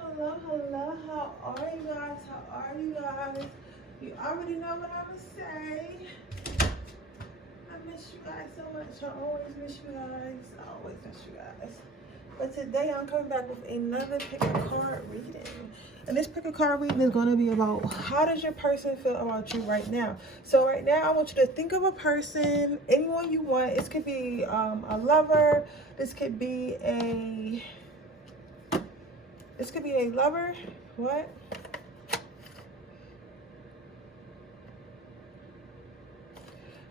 hello. How are you guys? How are you guys? You already know what I'm gonna say. I miss you guys so much. I always miss you guys. I always miss you guys. But today I'm coming back with another pick a card reading. And this pick a card reading is going to be about how does your person feel about you right now. So right now I want you to think of a person, anyone you want. This could be a lover. This could be a lover. What?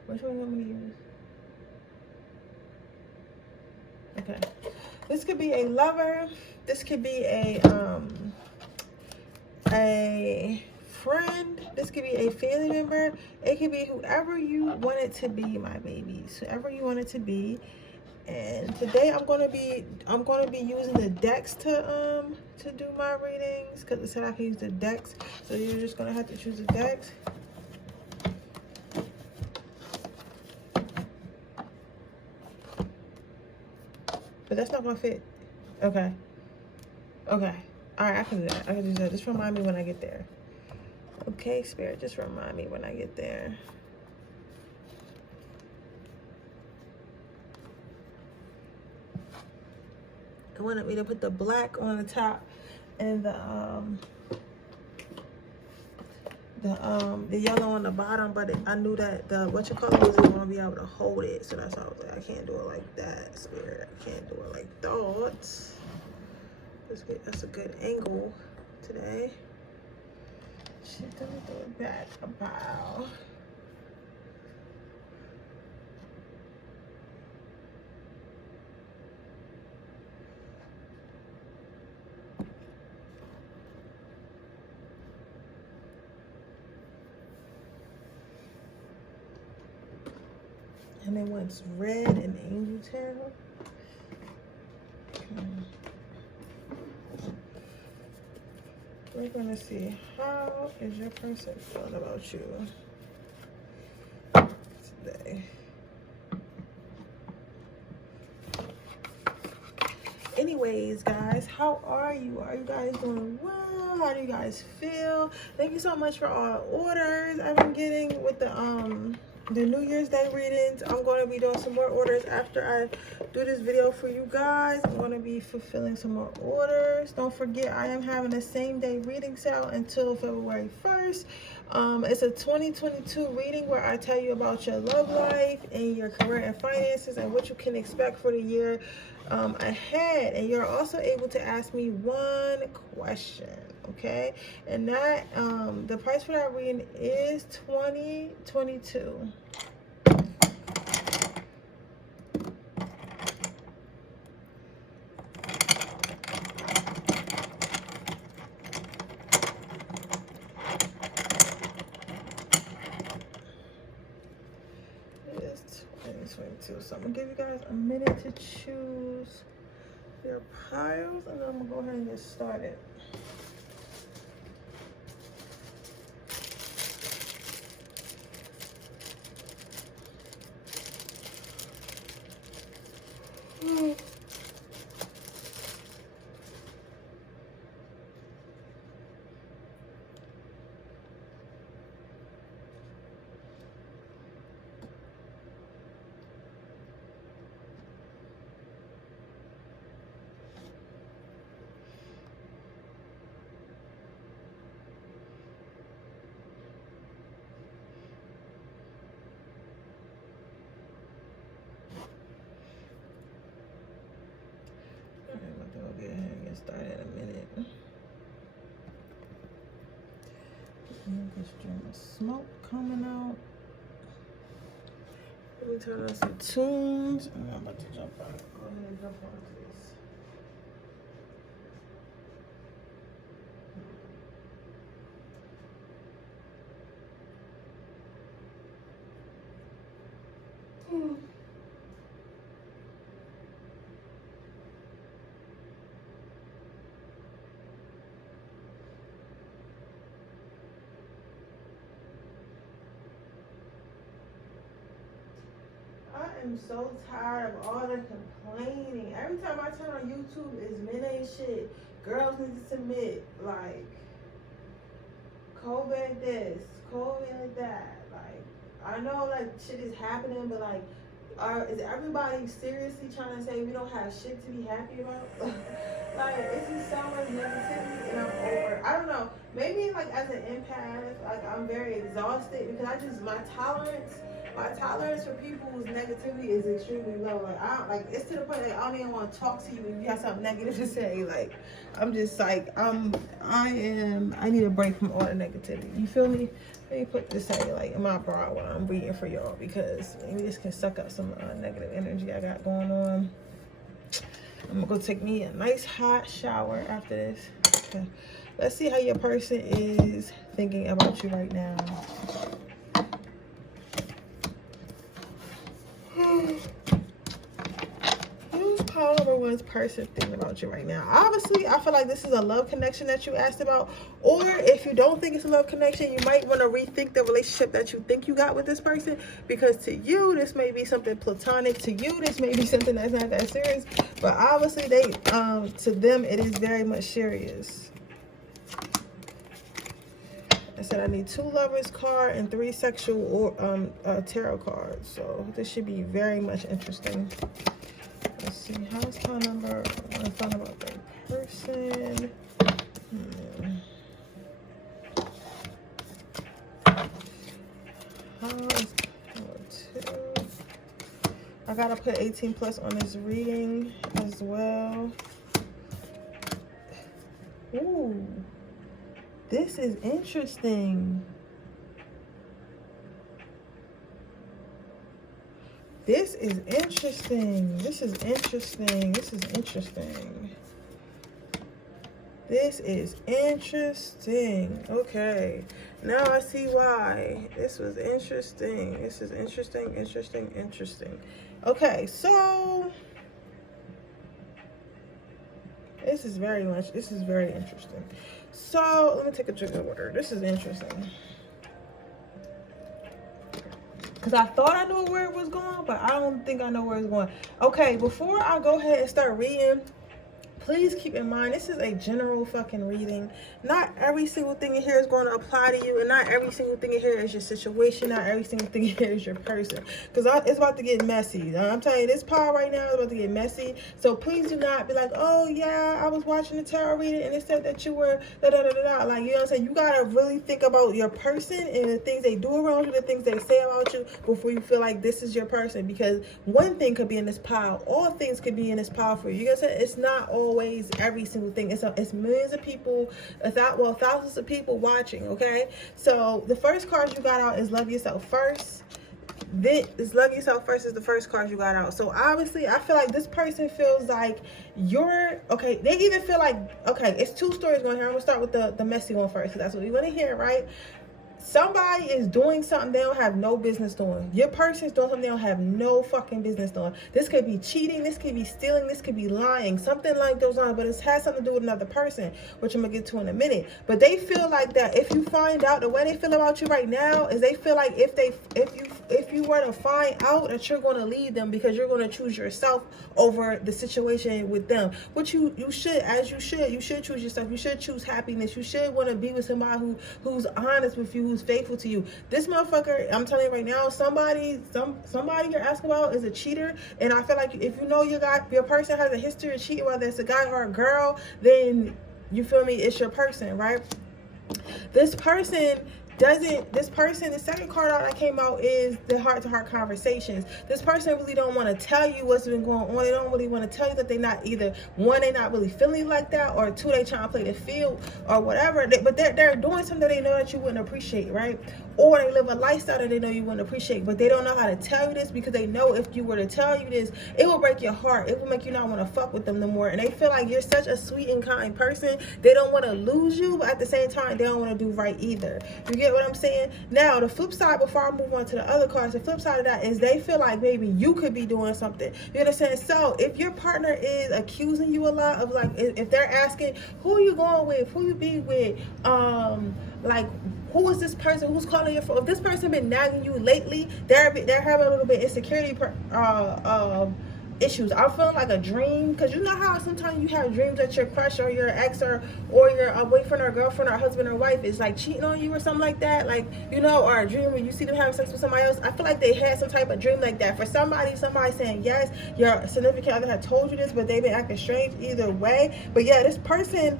Which one you want me to use? Okay. This could be a lover. This could be a friend. This could be a family member. It could be whoever you want it to be, my babies. Whoever you want it to be. And today I'm gonna be using the decks to do my readings, because it said I can use the decks. So you're just gonna have to choose the decks. But that's not gonna fit. Okay. Okay. Alright, I can do that. I can do that. Just remind me when I get there. Okay, Spirit, just remind me when I get there. I wanted me to put the black on the top and the yellow on the bottom, but I knew that the wasn't gonna be able to hold it, so that's why I was like, I can't do it like that, Spirit. I can't do it like that. That's a good angle today. Shit, let me throw it back about. And then one's red and angel tarot. We're gonna see how is your person feeling about you today. Anyways, guys, how are you? Are you guys doing well? How do you guys feel? Thank you so much for all the orders I've been getting with the New Year's Day readings. I'm going to be doing some more orders after I do this video for you guys. I'm going to be fulfilling some more orders. Don't forget, I am having a same day reading sale until February 1st. It's a 2022 reading where I tell you about your love life and your career and finances and what you can expect for the year ahead. And you're also able to ask me one question, okay? And that the price for that reading is $20.22. So I'm gonna give you guys a minute to choose your piles, and then I'm gonna go ahead and get started. We'll get ahead and get started in a minute. This stream of smoke coming out. Let me turn on some tunes, and I'm about to jump on. Go ahead and jump onto this. I am so tired of all the complaining. Every time I turn on YouTube, it's men ain't shit girls need to submit, like COVID this, COVID that. Like, I know like shit is happening, but like, is everybody seriously trying to say we don't have shit to be happy about? Like, it's just so much negativity, and I'm over. I don't know. Maybe like as an empath, like I'm very exhausted because my tolerance for people's negativity is extremely low. Like it's to the point that I don't even want to talk to you if you have something negative to say. Like, I'm just like I need a break from all the negativity. You feel me? Let me put this like in my bra while I'm reading for y'all, because maybe this can suck up some negative energy I got going on. I'm gonna go take me a nice hot shower after this. Okay. Let's see how your person is thinking about you right now. Who's power number one's person thinking about you right now? Obviously, I feel like this is a love connection that you asked about. Or if you don't think it's a love connection, you might want to rethink the relationship that you think you got with this person. Because to you, this may be something platonic. To you, this may be something that's not that serious. But obviously, to them, it is very much serious. I said I need 2 lovers card and 3 sexual or tarot cards. So this should be very much interesting. Let's see. How's phone number? I want to find about that person. How is number 2? I gotta put 18 plus on this reading as well. Ooh. This is interesting. This is interesting. This is interesting. This is interesting. This is interesting. Okay. Now I see why. This was interesting. This is interesting, interesting, interesting. Okay, so this is very interesting. So let me take a drink of water. This is interesting. Because I thought I knew where it was going, but I don't think I know where it's going. Okay, before I go ahead and start reading, please keep in mind, this is a general fucking reading. Not every single thing in here is going to apply to you, and not every single thing in here is your situation. Not every single thing in here is your person. Because it's about to get messy. I'm telling you, this power right now is about to get messy. So please do not be like, oh yeah, I was watching the tarot reading and it said that you were da-da-da-da-da. Like, you know what I'm saying? You got to really think about your person and the things they do around you, the things they say about you, before you feel like this is your person. Because one thing could be in this pile. All things could be in this pile for you. You know what I'm saying? It's not always every single thing. It's millions of people, thousands of people watching. Okay, so the first card you got out is love yourself first. This love yourself first is the first card you got out. So obviously I feel like this person feels like you're okay. They either feel like, okay, it's 2 stories going here. I'm gonna start with the messy one first, because that's what we want to hear, right? Somebody is doing something they don't have no business doing. Your person is doing something they don't have no fucking business doing. This could be cheating, this could be stealing, this could be lying, something like those on, but it has something to do with another person, which I'm gonna get to in a minute. But they feel like that if you find out, the way they feel about you right now is they feel like if you were to find out that you're going to leave them because you're going to choose yourself over the situation with them, which you should choose yourself. You should choose happiness. You should want to be with somebody who's honest with you, who's faithful to you. This motherfucker, I'm telling you right now, somebody you're asking about is a cheater, and I feel like if you know your person has a history of cheating, whether it's a guy or a girl, then you feel me, it's your person, right? The second card out that came out is the heart-to-heart conversations. This person really don't want to tell you what's been going on. They don't really want to tell you that they not either, one, they not really feeling like that, or 2, they trying to play the field or whatever. But they're doing something that they know that you wouldn't appreciate, right? Or they live a lifestyle that they know you wouldn't appreciate, but they don't know how to tell you this, because they know if you were to tell you this, it will break your heart. It will make you not want to fuck with them no more. And they feel like you're such a sweet and kind person. They don't want to lose you, but at the same time, they don't want to do right either. You get what I'm saying? Now, the flip side, before I move on to the other cards, the flip side of that is they feel like maybe you could be doing something. You understand? So if your partner is accusing you a lot of, like, if they're asking, who you going with, who you be with, like, who is this person, who's calling your phone? If this person been nagging you lately, they're having a little bit insecurity issues. I'm feeling like a dream, because you know how sometimes you have dreams that your crush or your ex or your boyfriend or girlfriend or husband or wife is like cheating on you or something like that, like, you know, or a dream where you see them having sex with somebody else. I feel like they had some type of dream like that. For somebody saying yes, your significant other had told you this, but they've been acting strange either way. But yeah, this person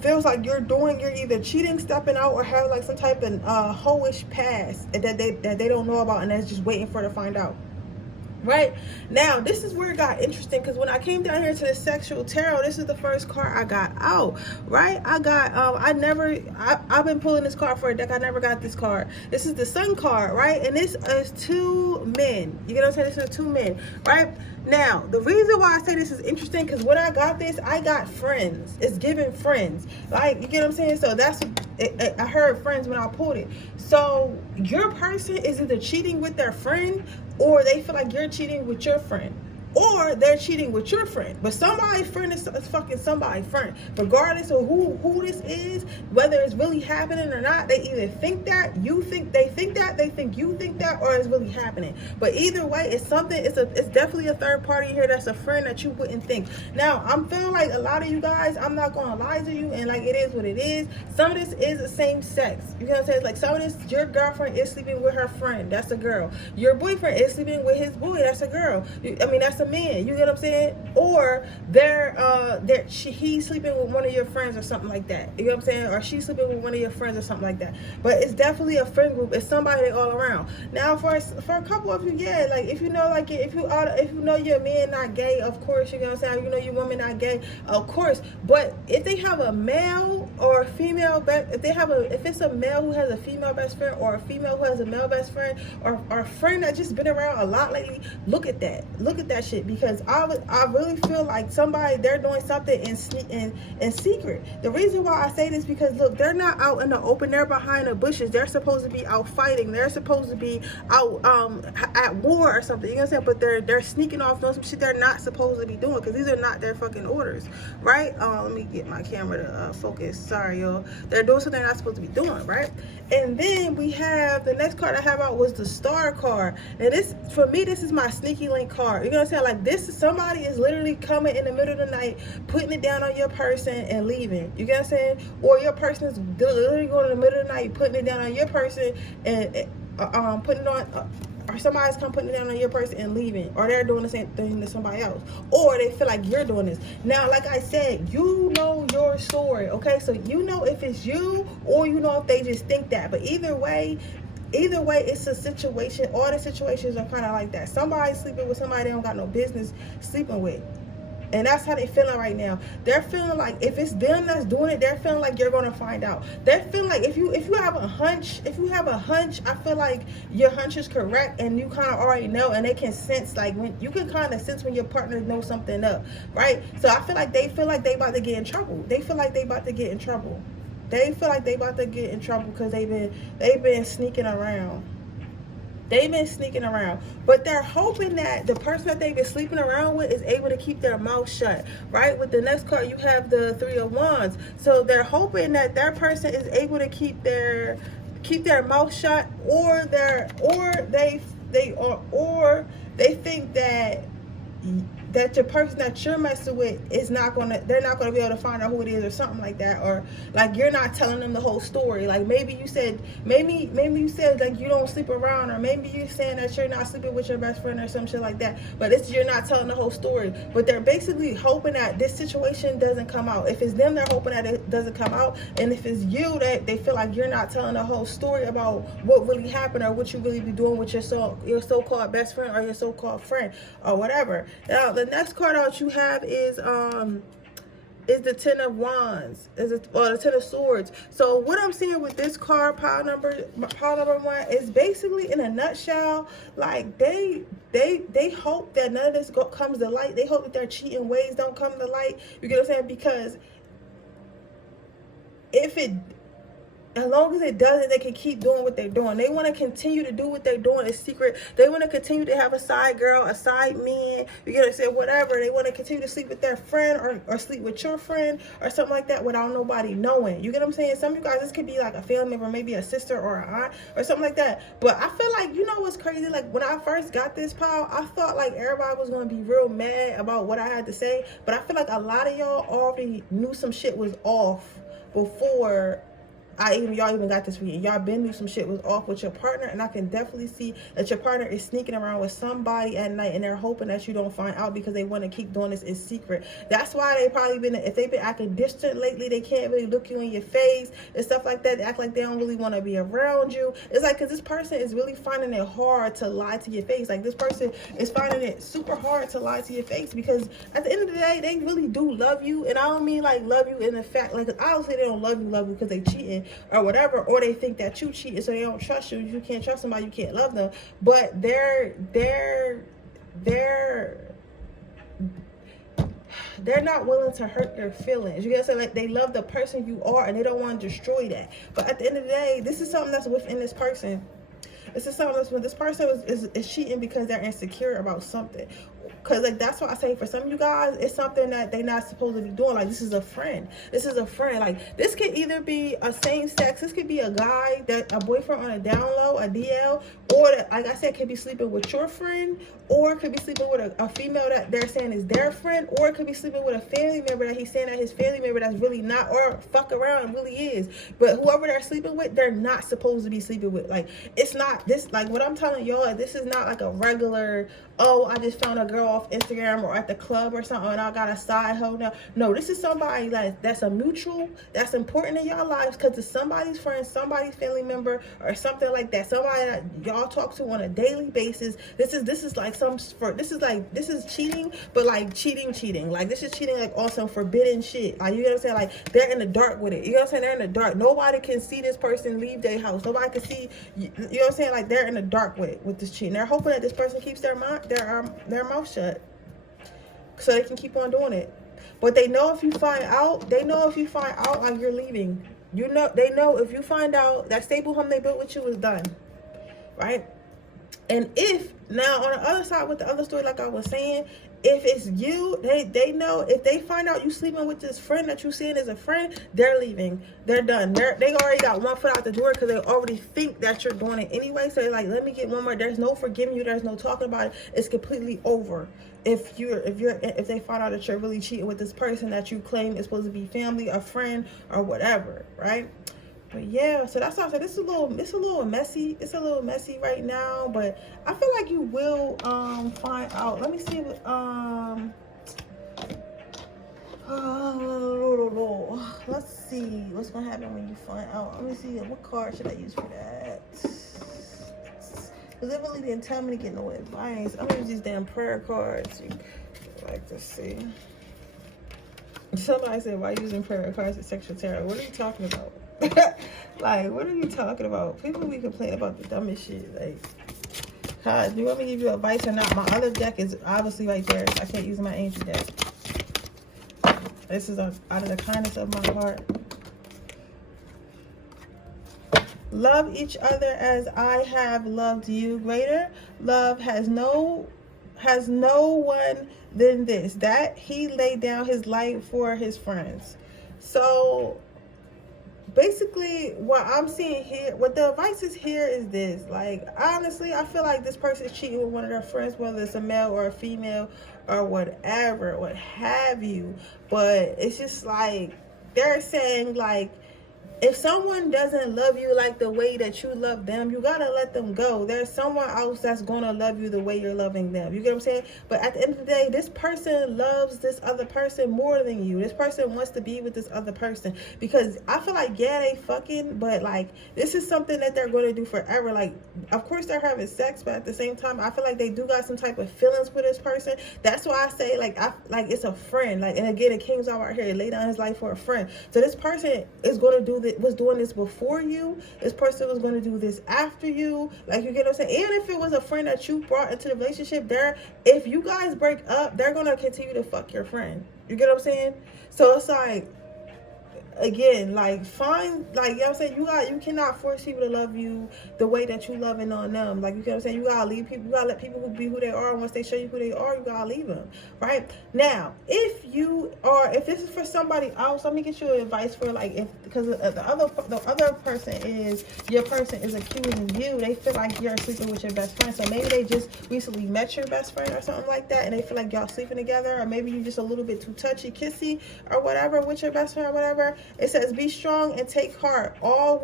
feels like you're either cheating, stepping out, or have like some type of hoish past that they don't know about, and that's just waiting for to find out. Right now, this is where it got interesting, because when I came down here to the sexual tarot, this is the first card I got out. Right, I got I've been pulling this card for a deck. I never got this card. This is the Sun card, right? And this is two men. You get what I'm saying? This is two men, right? Now, the reason why I say this is interesting, because when I got this, I got friends. It's giving friends. Like, you get what I'm saying? So that's I heard friends when I pulled it. So your person is either cheating with their friend, or they feel like you're cheating with your friend, or they're cheating with your friend. But somebody's friend is fucking somebody's friend. Regardless of who this is, whether it's really happening or not, they either think that, you think, they think that, they think you think that, or it's really happening. But either way, it's something, it's definitely a third party here that's a friend that you wouldn't think. Now, I'm feeling like a lot of you guys, I'm not gonna lie to you, and like, it is what it is. Some of this is the same sex. You know what I'm saying? It's like some of this, your girlfriend is sleeping with her friend, that's a girl. Your boyfriend is sleeping with his boy, that's a girl. That's a man, you get what I'm saying? Or he's sleeping with one of your friends or something like that. You know what I'm saying? Or she's sleeping with one of your friends or something like that. But it's definitely a friend group. It's somebody all around. Now, for a couple of you, yeah, like if you know, like if you know your man not gay, of course, you know what I'm saying. You know your woman not gay, of course. But if they have a male or a female, if it's a male who has a female best friend, or a female who has a male best friend, or a friend that just been around a lot lately, look at that shit, because I really feel like they're doing something in secret. The reason why I say this, because look, they're not out in the open, they're behind the bushes. They're supposed to be out fighting, they're supposed to be out at war or something, you know what I'm saying? But they're sneaking off doing some shit they're not supposed to be doing, because these are not their fucking orders, right? Let me get my camera to focus. Sorry, y'all. They're doing something they're not supposed to be doing, right? And then we have the next card I have out was the Star card. And this, for me, this is my sneaky link card. You know what I'm saying? Like, this is somebody is literally coming in the middle of the night, putting it down on your person and leaving. You get what I'm saying? Or your person is literally going in the middle of the night, putting it down on your person and putting it on. Or somebody's come putting it down on your person and leaving, or they're doing the same thing to somebody else, or they feel like you're doing this. Now, like I said, you know your story, okay? So you know if it's you, or you know if they just think that. But either way, it's a situation. All the situations are kind of like that. Somebody's sleeping with somebody they don't got no business sleeping with. And that's how they feeling right now. They're feeling like if it's them that's doing it, they're feeling like you're gonna find out. They're feeling like if you have a hunch, I feel like your hunch is correct, and you kind of already know, and they can sense, like, when you can kind of sense when your partner knows something up, right? So I feel like they about to get in trouble. They feel like they about to get in trouble. Because they've been sneaking around. But they're hoping that the person that they've been sleeping around with is able to keep their mouth shut, right? With the next card, you have the Three of Wands. So they're hoping that their person is able to keep their mouth shut, or they think that your person that you're messing with they're not gonna be able to find out who it is, or something like that. Or like you're not telling them the whole story. Like maybe you said like you don't sleep around, or maybe you're saying that you're not sleeping with your best friend or some shit like that, but you're not telling the whole story. But they're basically hoping that this situation doesn't come out. If it's them, they're hoping that it doesn't come out. And if it's you, that they feel like you're not telling the whole story about what really happened, or what you really be doing with your so-called best friend, or your so-called friend, or whatever. Now, the next card out you have is the Ten of Wands, or the Ten of Swords. So what I'm seeing with this card, pile number 1, is basically, in a nutshell, like they hope that none of this comes to light. They hope that their cheating ways don't come to light. You get what I'm saying? Because if as long as it doesn't, they can keep doing what they're doing. They want to continue to do what they're doing in secret. They want to continue to have a side girl, a side man, you get what I'm saying, whatever. They want to continue to sleep with their friend or sleep with your friend or something like that without nobody knowing. You get what I'm saying? Some of you guys, this could be like a family member, maybe a sister or an aunt or something like that. But I feel like, you know what's crazy? Like, when I first got this pile, I thought like everybody was going to be real mad about what I had to say. But I feel like a lot of y'all already knew some shit was off before y'all even got this reading. Y'all been knew some shit was off with your partner, and I can definitely see that your partner is sneaking around with somebody at night, and they're hoping that you don't find out because they want to keep doing this in secret. That's why they probably been, if they've been acting distant lately, they can't really look you in your face and stuff like that. They act like they don't really want to be around you. It's like, because this person is really finding it hard to lie to your face. Like, this person is finding it super hard to lie to your face, because at the end of the day, they really do love you. And I don't mean like love you in the fact, like, obviously they don't love you because they cheating or whatever, or they think that you cheated, so they don't trust you. You can't trust somebody, you can't love them. But they're not willing to hurt your feelings. You gotta say, like, they love the person you are and they don't want to destroy that. But at the end of the day, this is something that's within this person. This is something that's when this person is cheating because they're insecure about something. Because, like, that's why I say for some of you guys, it's something that they're not supposed to be doing. Like, this is a friend. This is a friend. Like, this could either be a same sex. This could be a guy, a boyfriend on a down low, a DL. Or, like I said, could be sleeping with your friend. Or could be sleeping with a female that they're saying is their friend. Or it could be sleeping with a family member that he's saying that his family member that's really not. Or fuck around and really is. But whoever they're sleeping with, they're not supposed to be sleeping with. Like, it's not this. Like, what I'm telling y'all, this is not like a regular, oh, I just found a girl off Instagram or at the club or something and I got a side hoe now. No, this is somebody like that's a mutual, that's important in y'all lives, because it's somebody's friend, somebody's family member, or something like that. Somebody that y'all talk to on a daily basis. This is like this is cheating, but like cheating. Like, this is cheating like on some forbidden shit. Like, you know what I'm saying? Like, they're in the dark with it. You know what I'm saying? They're in the dark. Nobody can see this person leave their house. Nobody can see, you know what I'm saying? Like, they're in the dark with it, with this cheating. They're hoping that this person keeps their mouth shut so they can keep on doing it. But they know if you find out, like, you're leaving. You know, they know if you find out that stable home they built with you is done, right? And if now on the other side with the other story, like I was saying, if it's you, they know if they find out you sleeping with this friend that you seeing as a friend, they're leaving. They're done. They already got one foot out the door because they already think that you're doing it anyway. So they're like, let me get one more. There's no forgiving you. There's no talking about it. It's completely over. If they find out that you're really cheating with this person that you claim is supposed to be family, a friend, or whatever, right? But yeah, so that's why I said it's a little messy. It's a little messy right now, but I feel like you will find out. Let me see what let's see what's gonna happen when you find out. Let me see, what card should I use for that? Because it really didn't tell me to get no advice. I'm gonna use these damn prayer cards. Like to see. Somebody said, why using prayer cards at sexual terror? What are you talking about? Like, what are you talking about? People be complaining about the dumbest shit. Like, God, do you want me to give you advice or not? My other deck is obviously right there. I can't use my angel deck. This is out of the kindness of my heart. Love each other as I have loved you. Greater love has no one than this, that he laid down his life for his friends. So basically what I'm seeing here, what the advice is here is this. Like, honestly, I feel like this person is cheating with one of their friends, whether it's a male or a female or whatever, what have you. But it's just like, they're saying, like, if someone doesn't love you like the way that you love them, you gotta let them go. There's someone else that's gonna love you the way you're loving them. You get what I'm saying? But at the end of the day, this person loves this other person more than you. This person wants to be with this other person. Because I feel like, yeah, they fucking, but like, this is something that they're gonna do forever. Like, of course they're having sex, but at the same time, I feel like they do got some type of feelings for this person. That's why I say, like, it's a friend. Like, and again, it came out right here. He laid down his life for a friend. So this person is gonna do this, was doing this before you. This person was going to do this after you. Like, you get what I'm saying? Even if it was a friend that you brought into the relationship, if you guys break up, they're going to continue to fuck your friend. You get what I'm saying? So it's like, again, like, find, like, you know what I'm saying, you cannot force people to love you the way that you loving on them. Like, you know what I'm saying, you gotta leave people, you gotta let people who be who they are. Once they show you who they are, you gotta leave them, right? Now, if this is for somebody else, let me get you advice for, like, if, because the other person is, your person is accusing you, they feel like you're sleeping with your best friend. So maybe they just recently met your best friend or something like that, and they feel like y'all sleeping together, or maybe you just a little bit too touchy kissy or whatever with your best friend or whatever. It says, be strong and take heart, all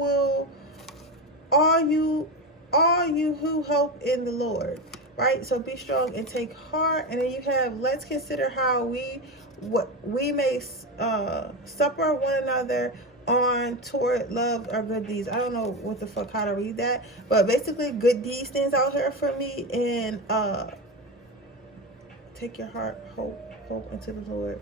you who hope in the Lord, right? So be strong and take heart. And then you have, let's consider how we may support one another on toward love or good deeds. I don't know what the fuck, how to read that, but basically good deeds stands out here for me. And take your heart, hope into the Lord,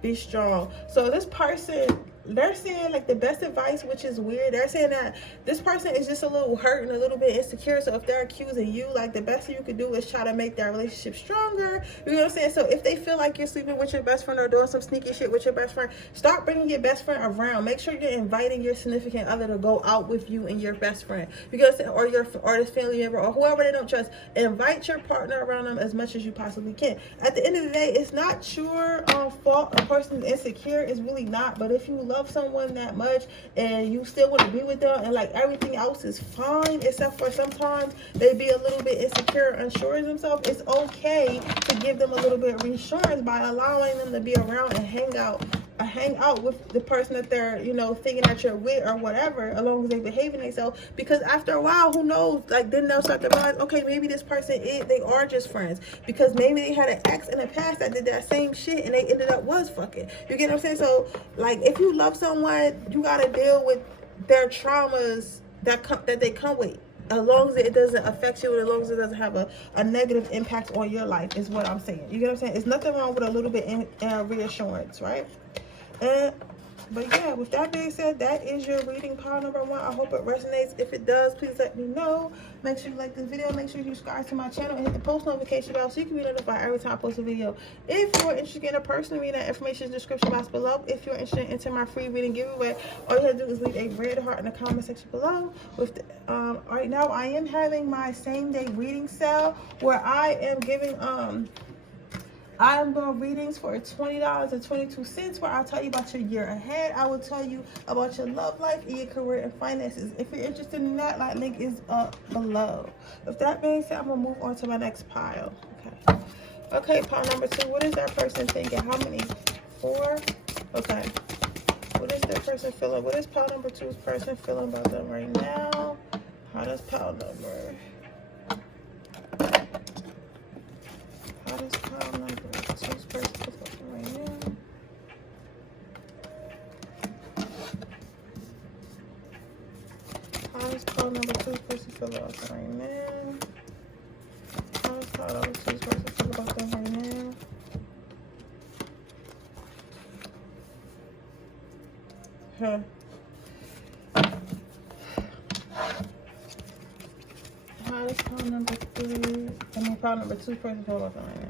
be strong. So this person, they're saying, like, the best advice, which is weird, they're saying that this person is just a little hurt and a little bit insecure. So if they're accusing you, like, the best thing you could do is try to make that relationship stronger. You know what I'm saying? So if they feel like you're sleeping with your best friend or doing some sneaky shit with your best friend, start bringing your best friend around. Make sure you're inviting your significant other to go out with you and your best friend, because, or this family member or whoever they don't trust. Invite your partner around them as much as you possibly can. At the end of the day, it's not your fault a person's insecure. It's really not. But if you love someone that much and you still want to be with them, and like everything else is fine except for sometimes they be a little bit insecure, unsure of themselves, it's okay to give them a little bit of reassurance by allowing them to be around and hang out with the person that they're, you know, thinking that you're with or whatever, as long as they behaving themselves. Because after a while, who knows, like, then they'll start to realize, okay, maybe this person they are just friends, because maybe they had an ex in the past that did that same shit and they ended up was fucking. You get what I'm saying? So, like, if you love someone, you gotta deal with their traumas that they come with, as long as it doesn't affect you, as long as it doesn't have a negative impact on your life, is what I'm saying. You get what I'm saying? There's nothing wrong with a little bit in reassurance, right? But yeah, with that being said, that is your reading pile number 1. I hope it resonates. If it does, please let me know. Make sure you like this video. Make sure you subscribe to my channel and hit the post notification bell so you can be notified every time I post a video. If you're interested in a personal reading, that information is in the description box below. If you're interested in entering my free reading giveaway, all you have to do is leave a red heart in the comment section below. Right now, I am having my same day reading sale where I am giving I'm doing readings for $20.22, where I'll tell you about your year ahead. I will tell you about your love life and your career and finances. If you're interested in that, that link is up below. With that being said, I'm going to move on to my next pile. Okay, pile number 2. What is that person thinking? How many? 4? Okay. What is that person feeling? What is pile number 2's person feeling about them right now? How does pile number... How does pile number 2's person feel right now? How does pile number 2's person feel about them right now? How does pile number 2's person feel about them right now? Huh. How does pile number 3, pile number 2's person feel about them right now?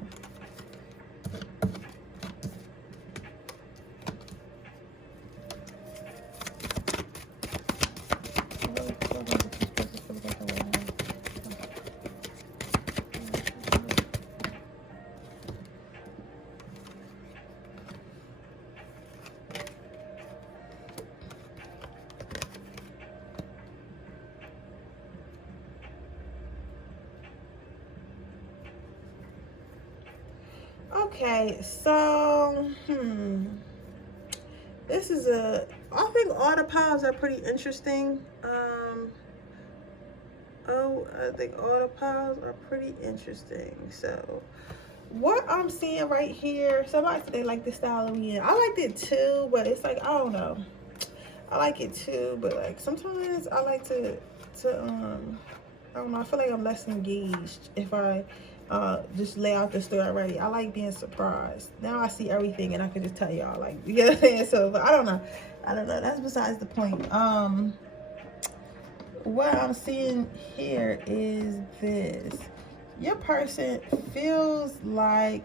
Okay, so this is I think all the piles are pretty interesting. I think all the piles are pretty interesting. So what I'm seeing right here, somebody said they like this style of reading. I liked it too, but it's like, I don't know. I like it too, but like sometimes I like to I don't know, I feel like I'm less engaged if I just lay out the story already. I like being surprised. Now I see everything and I can just tell y'all, like, you get what I'm saying? So, but I don't know, that's besides the point. What I'm seeing here is this: your person feels like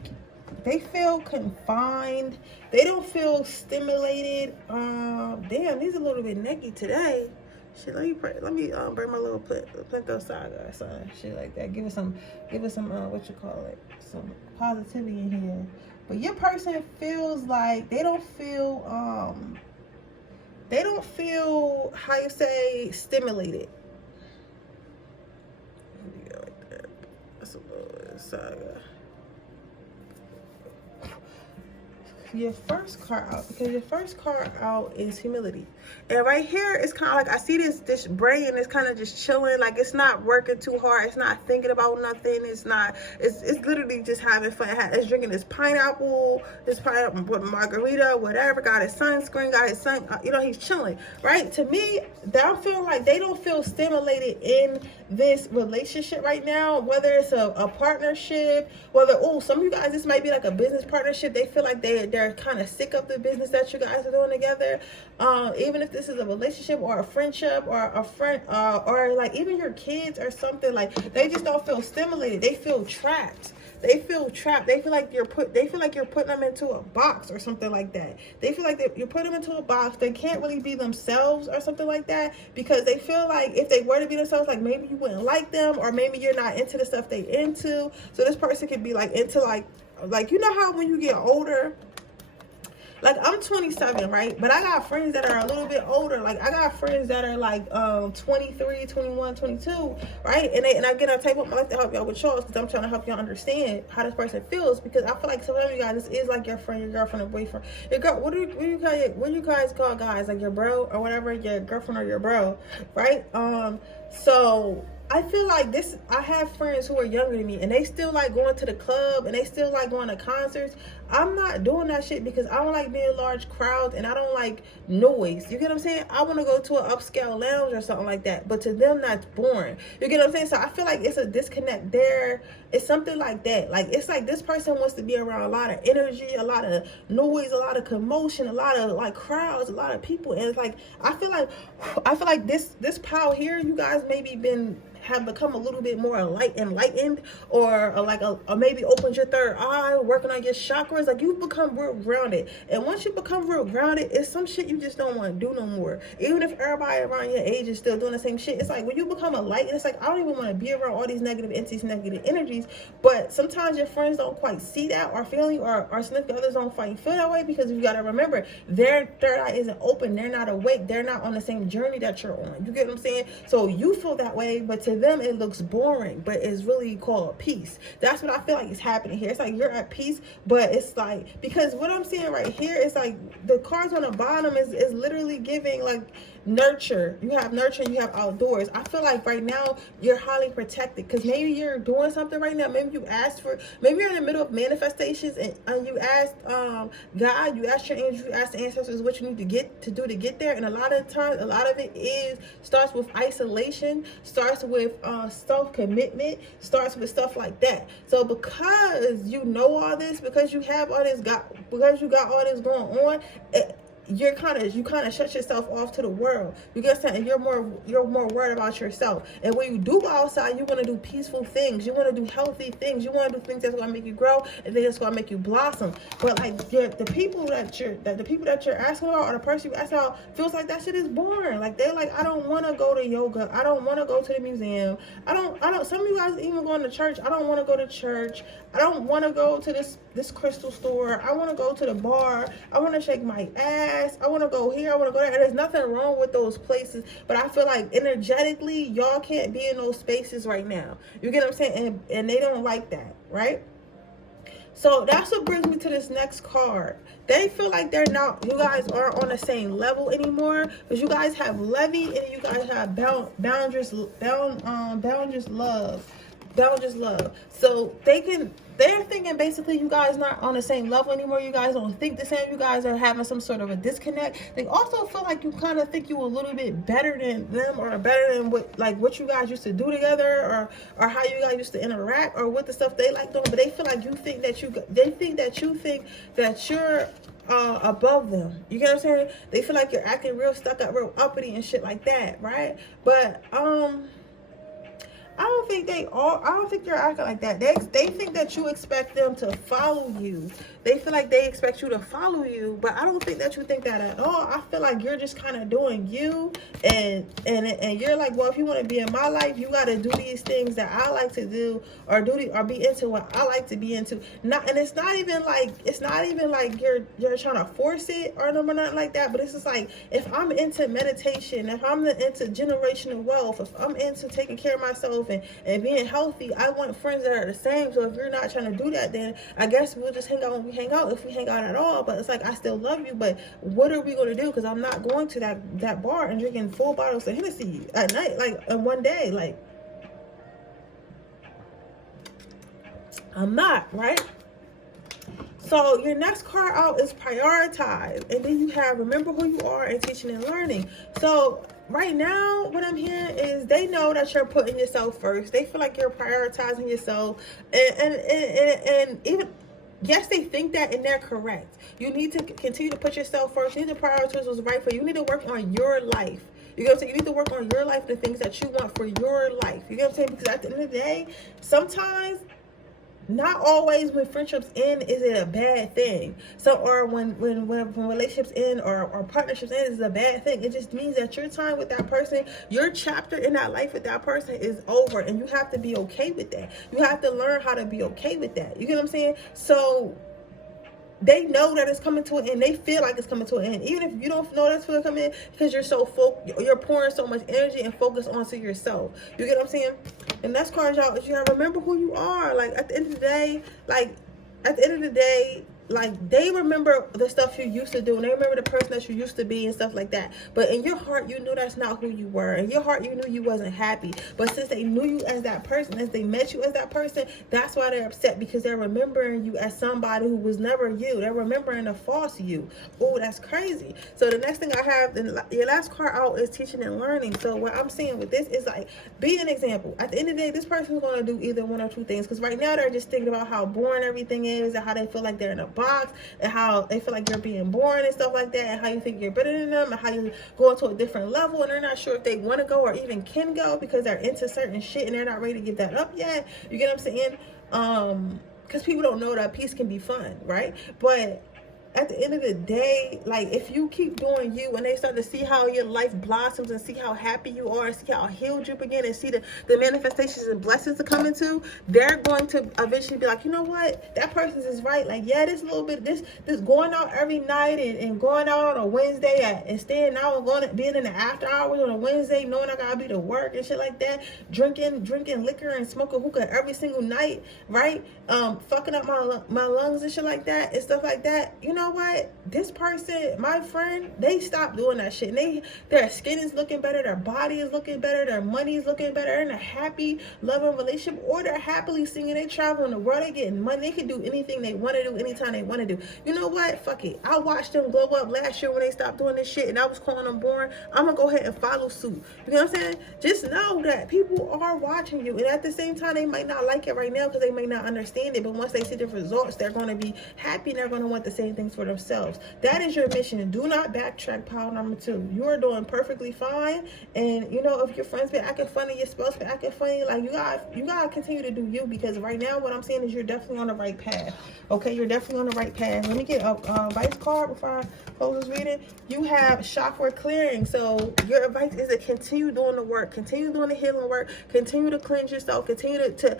they feel confined. They don't feel stimulated. Damn, these a little bit necky today. Shit, let me bring my little plinth outside, guys. Shit like that. Give it some what you call it, some positivity in here. But your person feels like they don't feel how you say stimulated. Let me go like that. That's a little inside, guys. Your first card out, because your first card out is humility, and right here it's kind of like I see this brain is kind of just chilling, like it's not working too hard, it's not thinking about nothing, it's literally just having fun. It's drinking this pineapple with margarita, whatever, got his sunscreen, got his sun, he's chilling, right? To me, I'm feeling like they don't feel stimulated in this relationship right now, whether it's a partnership, whether some of you guys, this might be like a business partnership. They feel like they're kind of sick of the business that you guys are doing together. Even if this is a relationship or a friendship or a friend, or like even your kids or something, like they just don't feel stimulated. They feel trapped. They feel trapped. They feel like you're putting them into a box or something like that. They feel like you put them into a box. They can't really be themselves or something like that, because they feel like if they were to be themselves, like maybe you wouldn't like them, or maybe you're not into the stuff they into. So this person could be like into like you know how when you get older, like I'm 27, right? But I got friends that are a little bit older. Like I got friends that are like 23, 21, 22, right? And I get on table, I like to help y'all with yours, because I'm trying to help y'all understand how this person feels, because I feel like some of you guys, this is like your friend, your girlfriend, or boyfriend. Your girl, what do you guys call guys? Like your bro or whatever, your girlfriend or your bro, right? So I feel like I have friends who are younger than me, and they still like going to the club, and they still like going to concerts. I'm not doing that shit, because I don't like being in large crowds, and I don't like noise. You get what I'm saying? I want to go to an upscale lounge or something like that, but to them that's boring. You get what I'm saying? So I feel like it's a disconnect there. It's something like that. Like it's like this person wants to be around a lot of energy, a lot of noise, a lot of commotion, a lot of like crowds, a lot of people, and it's like I feel like this pile here, you guys maybe have become a little bit more enlightened, or maybe opened your third eye, working on your chakras. Like you've become real grounded, and once you become real grounded, it's some shit you just don't want to do no more. Even if everybody around your age is still doing the same shit, it's like when you become enlightened, it's like I don't even want to be around all these negative entities, negative energies. But sometimes your friends don't quite see that, or feeling, or significant others don't quite feel that way, because you got to remember their third eye isn't open, they're not awake, they're not on the same journey that you're on. You get what I'm saying? So you feel that way, but to them it looks boring, but it's really called peace. That's what I feel like is happening here. It's like you're at peace, but it's like, because what I'm seeing right here is like the cards on the bottom is literally giving like nurture. You have nurture and you have outdoors. I feel like right now you're highly protected, because maybe you're doing something right now. Maybe you're in the middle of manifestations, and you asked God, you asked your angels, you asked the ancestors what you need to do to get there. And a lot of times, a lot of it starts with isolation, starts with self-commitment, starts with stuff like that. So because you know all this, because you have all this because you got all this going on, you kind of shut yourself off to the world. You get what I'm saying? You're more worried about yourself. And when you do go outside, you want to do peaceful things. You want to do healthy things. You want to do things that's going to make you grow, and things that's going to make you blossom. But like the people that you're asking about, or the person you ask about, feels like that shit is boring. Like they're like, I don't want to go to yoga. I don't want to go to the museum. I don't. Some of you guys even going to church. I don't want to go to church. I don't want to go to this crystal store. I want to go to the bar. I want to shake my ass. I want to go here. I want to go there. And there's nothing wrong with those places, but I feel like energetically, y'all can't be in those spaces right now. You get what I'm saying? And they don't like that, right? So that's what brings me to this next card. They feel like you guys aren't on the same level anymore, because you guys have levy and you guys have boundless love. So they're thinking basically you guys not on the same level anymore. You guys don't think the same. You guys are having some sort of a disconnect. They also feel like you kind of think you a little bit better than them, or better than what you guys used to do together, or how you guys used to interact, or what the stuff they like doing. But they feel like you think that you're above them. You get what I'm saying? They feel like you're acting real stuck up, real uppity and shit like that, right? But I don't think they're acting like that. They think that you expect them to follow you. They feel like they expect you to follow you, but I don't think that you think that at all. I feel like you're just kind of doing you, and you're like, well, if you want to be in my life, you got to do these things that I like to do, or be into what I like to be into. And it's not even like you're trying to force it or nothing like that. But it's just like, if I'm into meditation, if I'm into generational wealth, if I'm into taking care of myself and being healthy, I want friends that are the same. So if you're not trying to do that, then I guess we'll just hang out when we hang out, if we hang out at all. But it's like, I still love you, but what are we going to do? Because I'm not going to that bar and drinking full bottles of Hennessy at night, like in one day. Like, I'm not, right? So your next card out is prioritize, and then you have remember who you are and teaching and learning. So right now, what I'm hearing is they know that you're putting yourself first. They feel like you're prioritizing yourself, and even, yes, they think that, and they're correct. You need to continue to put yourself first. You need to prioritize what's right for you. You need to work on your life. You know what I'm saying? You need to work on your life, the things that you want for your life. You know what I'm saying? Because at the end of the day, sometimes, not always when friendships end is it a bad thing. So, or when relationships end or partnerships end is a bad thing. It just means that your time with that person, your chapter in that life with that person is over, and you have to be okay with that. You have to learn how to be okay with that. You get what I'm saying? So they know that it's coming to an end. They feel like it's coming to an end, even if you don't know that's going to come in, because you're so you're pouring so much energy and focus onto yourself. You get what I'm saying? And that's card, y'all, is you gotta remember who you are. Like, at the end of the day, like, they remember the stuff you used to do, and they remember the person that you used to be and stuff like that. But in your heart, you knew that's not who you were. In your heart, you knew you wasn't happy. But since they knew you as that person, as they met you as that person, that's why they're upset, because they're remembering you as somebody who was never you. They're remembering a false you. Oh, that's crazy. So the next thing I have, your last card out is teaching and learning. So what I'm saying with this is, like, be an example. At the end of the day, this person is going to do either one or two things, because right now they're just thinking about how boring everything is, and how they feel like they're in a box, and how they feel like you're being boring and stuff like that, and how you think you're better than them, and how you go to a different level, and they're not sure if they want to go or even can go, because they're into certain shit and they're not ready to give that up yet. You get what I'm saying? Because people don't know that peace can be fun, right? But at the end of the day, like, if you keep doing you, and they start to see how your life blossoms, and see how happy you are, and see how healed you begin, and see the manifestations and blessings to come into, they're going to eventually be like, you know what, that person is right. Like, yeah, this little bit, this going out every night, and going out on a Wednesday and staying out and being in the after hours on a Wednesday, knowing I gotta be to work and shit like that, drinking liquor and smoking hookah every single night, right? Fucking up my lungs and shit like that and stuff like that. You know what? This person, my friend, they stopped doing that shit. And their skin is looking better, their body is looking better, their money is looking better, they're in a happy, loving relationship, or they're happily singing, they travel in the world, they getting money, they can do anything they want to do, anytime they want to do. You know what? Fuck it. I watched them glow up last year when they stopped doing this shit, and I was calling them boring. I'm gonna go ahead and follow suit. You know what I'm saying? Just know that people are watching you, and at the same time, they might not like it right now because they may not understand it, but once they see the results, they're going to be happy, and they're going to want the same things for themselves. That is your mission. Do not backtrack. Pile number 2. You are doing perfectly fine. And you know, if your friends be acting funny, your spouse be acting funny, like, you gotta continue to do you, because right now what I'm saying is you're definitely on the right path. Okay, you're definitely on the right path. Let me get a advice card before I close this reading. You have chakra clearing. So your advice is to continue doing the work, continue doing the healing work, continue to cleanse yourself, continue to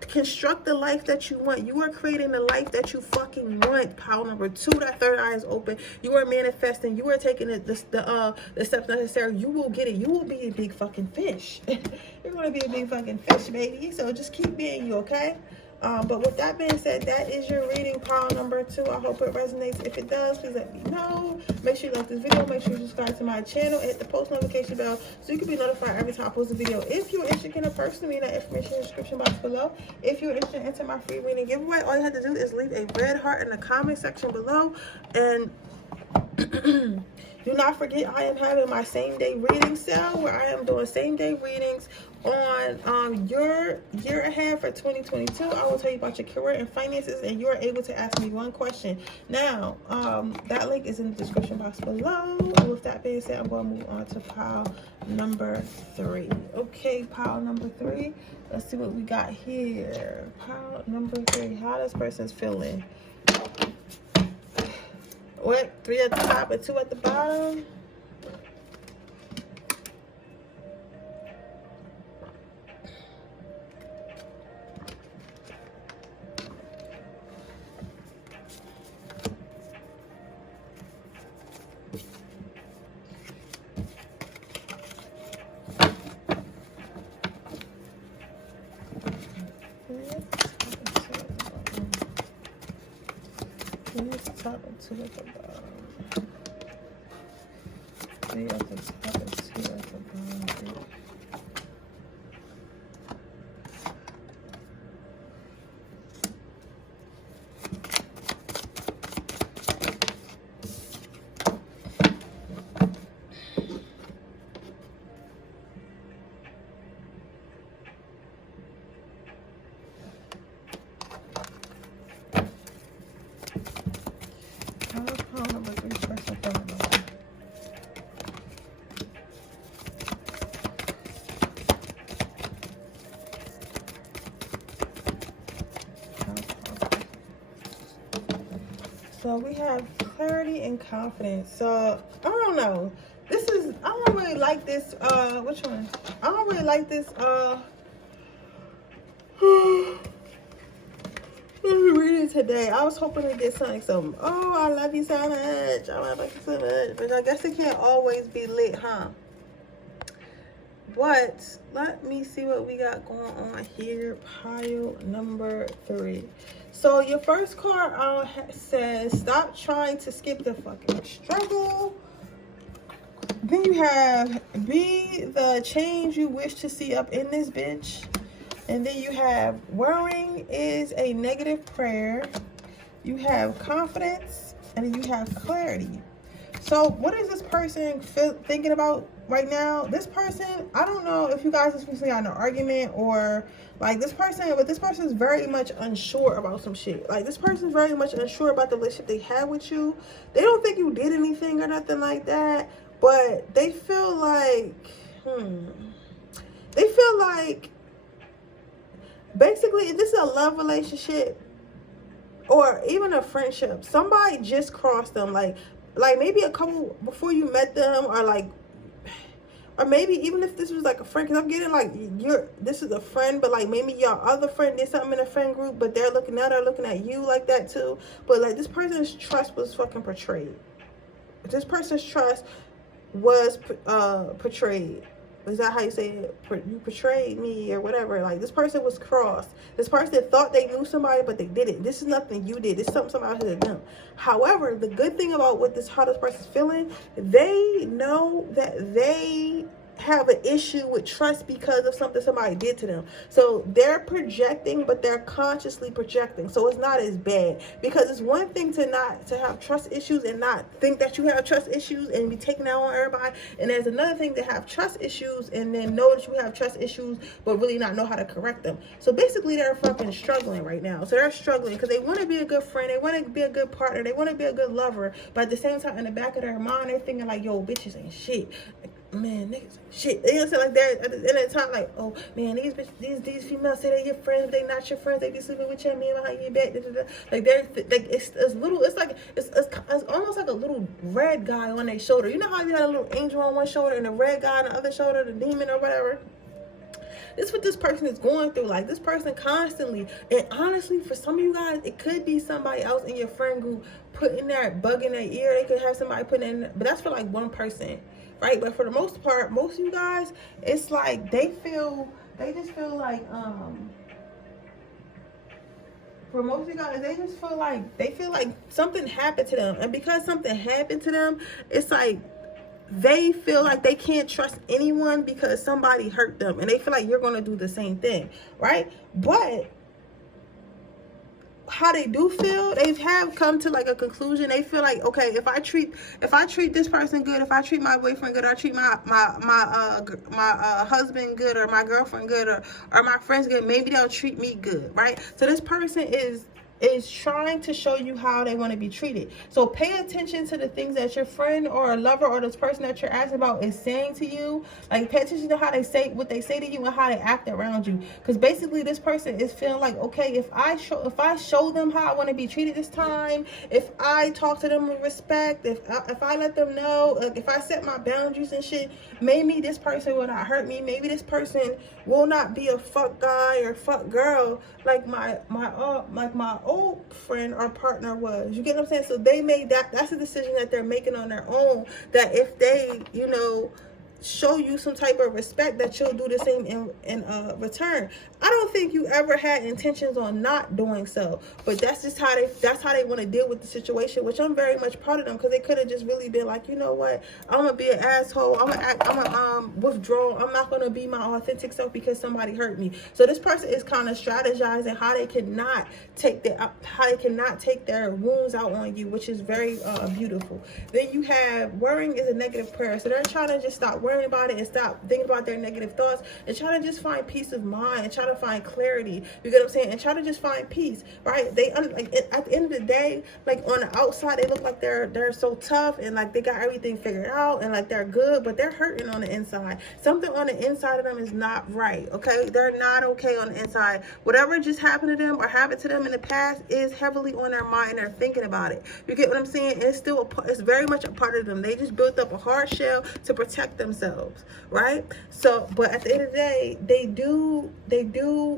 construct the life that you want. You are creating the life that you fucking want. Pile number 2, that third eye is open. You are manifesting. You are taking the steps necessary. You will get it. You will be a big fucking fish. You're going to be a big fucking fish, baby. So just keep being you, okay? But with that being said, that is your reading, pile number 2. I hope it resonates. If it does, please let me know. Make sure you like this video. Make sure you subscribe to my channel. Hit the post notification bell so you can be notified every time I post a video. If you're interested in a person, leave that information in the description box below. If you're interested in entering my free reading giveaway, all you have to do is leave a red heart in the comment section below. And Do not forget, I am having my same day reading sale where I am doing same day readings on your year ahead for 2022. I will tell you about your career and finances, and you are able to ask me one question. Now, that link is in the description box below. And with that being said, I'm going to move on to pile number 3. Okay, pile number 3. Let's see what we got here. Pile number 3. How this person's feeling? What? 3 at the top and 2 at the bottom? Top and 2 at the bottom. 3 at the top and 2 at the bottom. So we have clarity and confidence. So I don't know. This is, I don't really like this, which one? I don't really like this, reading today. I was hoping to get something, oh, I love you so much. I love you so much. But I guess it can't always be lit, huh? But let me see what we got going on here. Pile number 3. So your first card says, stop trying to skip the fucking struggle. Then you have, be the change you wish to see up in this bitch. And then you have, worrying is a negative prayer. You have confidence, and then you have clarity. So what is this person thinking about right now? This person, I don't know if you guys recently got in an argument or like this person, but this person is very much unsure about some shit. Like this person is very much unsure about the relationship they had with you. They don't think you did anything or nothing like that, but they feel like, they feel like basically if this is a love relationship or even a friendship, somebody just crossed them, like maybe a couple before you met them, or maybe even if this was like a friend, because I'm getting like this is a friend, but like maybe your other friend did something in a friend group, but they're looking at you like that too. But like this person's trust was fucking portrayed. This person's trust was portrayed. Is that how you say it? You betrayed me or whatever. Like this person was crossed. This person thought they knew somebody, but they didn't. This is nothing you did. It's something somebody should have done. However, the good thing about how this person's feeling, they know that they have an issue with trust because of something somebody did to them. So they're projecting, but they're consciously projecting. So it's not as bad, because it's one thing to have trust issues and not think that you have trust issues and be taking out on everybody. And there's another thing to have trust issues and then know that you have trust issues, but really not know how to correct them. So basically they're fucking struggling right now. So they're struggling because they want to be a good friend. They want to be a good partner. They want to be a good lover. But at the same time, in the back of their mind, they're thinking like, yo, bitches ain't shit. Man, niggas shit. You know what I'm saying? Like they're at the end of the time, like, oh man, these females say they're your friends, but they not your friends. They be sleeping with your man behind your back. Like they're like it's little. It's like it's almost like a little red guy on their shoulder. You know how you got a little angel on one shoulder and a red guy on the other shoulder, the demon or whatever. This is what this person is going through. Like this person constantly, and honestly, for some of you guys, it could be somebody else in your friend group putting that bug in their ear. They could have somebody putting in, but that's for like one person. Right, but for the most part, most of you guys, it's like they just feel like for most of you guys, they feel like something happened to them, and because something happened to them, it's like they feel like they can't trust anyone because somebody hurt them, and they feel like you're gonna do the same thing, right? But how they do feel, they have come to like a conclusion. They feel like, okay, if I treat this person good, if I treat my boyfriend good, or I treat my husband good, or my girlfriend good, or my friends good, maybe they'll treat me good, right? So this person is trying to show you how they want to be treated. So pay attention to the things that your friend or a lover or this person that you're asking about is saying to you. Like, pay attention to how they say what they say to you and how they act around you. Because basically this person is feeling like, okay, if I show them how I want to be treated this time, if I talk to them with respect, if I let them know, like, if I set my boundaries and shit, maybe this person will not hurt me. Maybe this person will not be a fuck guy or fuck girl like my old friend or partner was. You get what I'm saying? So they made that's a decision that they're making on their own, that if they, you know, show you some type of respect, that you'll do the same in return. I don't think you ever had intentions on not doing so, but that's just how they want to deal with the situation, which I'm very much proud of them, because they could have just really been like, you know what, I'm gonna be an asshole, I'm gonna withdraw, I'm not gonna be my authentic self because somebody hurt me. So this person is kind of strategizing how they cannot take their wounds out on you, which is very beautiful. Then you have worrying is a negative prayer. So they're trying to just stop worrying about it and stop thinking about their negative thoughts and try to just find peace of mind and try to find clarity. You get what I'm saying? And try to just find peace, right? They like at the end of the day, like on the outside they look like they're so tough and like they got everything figured out and like they're good, but they're hurting on the inside. Something on the inside of them is not right, okay? They're not okay on the inside. Whatever just happened to them or happened to them in the past is heavily on their mind. They're thinking about it. You get what I'm saying? It's still it's very much a part of them. They just built up a hard shell to protect themselves, right? So, but at the end of the day, they do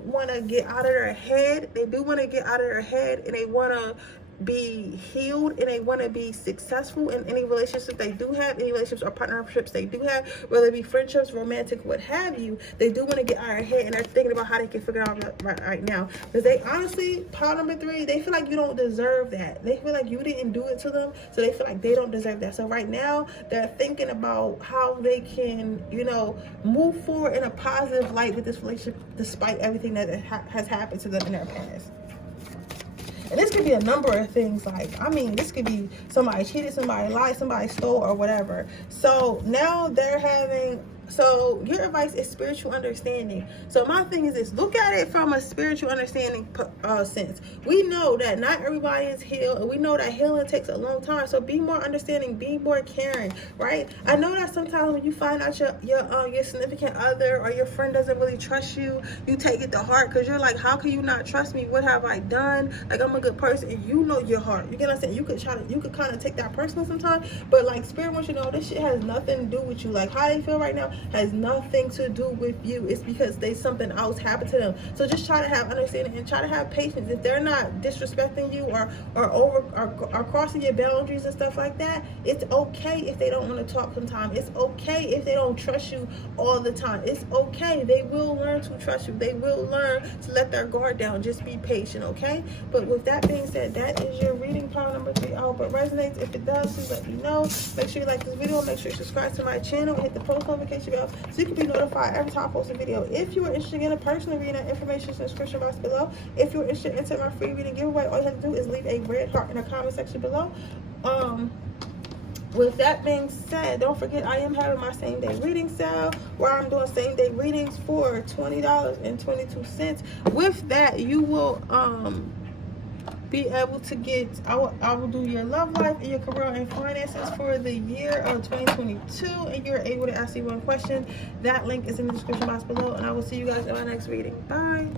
want to get out of their head. They do want to get out of their head, and they want to be healed, and they want to be successful in any relationship they do have, any relationships or partnerships they do have, whether it be friendships, romantic, what have you. They do want to get out of their head, and they're thinking about how they can figure it out right now. Because they honestly, pile number 3, they feel like you don't deserve that. They feel like you didn't do it to them, so they feel like they don't deserve that. So right now, they're thinking about how they can, you know, move forward in a positive light with this relationship, despite everything that has happened to them in their past. And this could be a number of things. Like, I mean, this could be somebody cheated, somebody lied, somebody stole, or whatever. So now they're having, so your advice is spiritual understanding. So my thing is this: look at it from a spiritual understanding sense. We know that not everybody is healed, and we know that healing takes a long time. So be more understanding, be more caring, right? I know that sometimes when you find out your significant other or your friend doesn't really trust you, you take it to heart, because you're like, how can you not trust me? What have I done? Like, I'm a good person, and you know your heart. You get what I'm saying? You could kind of take that personal sometimes, but like, spirit wants you to know this shit has nothing to do with you. Like, how they feel right now has nothing to do with you. It's because something else happened to them. So just try to have understanding and try to have patience. If they're not disrespecting you or crossing your boundaries and stuff like that, it's okay if they don't want to talk sometimes. It's okay if they don't trust you all the time. It's okay. They will learn to trust you. They will learn to let their guard down. Just be patient, okay? But with that being said, that is your reading pile number 3. I hope it resonates. If it does, please let me know. Make sure you like this video. Make sure you subscribe to my channel and hit the post notification bell so you can be notified every time I post a video. If you are interested in a personal reading, that information is in the description box below. If you're interested in entering my free reading giveaway, all you have to do is leave a red heart in the comment section below. With that being said, don't forget I am having my same day reading sale where I'm doing same day readings for $20.22. With that, you will be able to get, I will do your love life and your career and finances for the year of 2022, and you're able to ask me one question. That link is in the description box below, and I will see you guys in my next reading. Bye.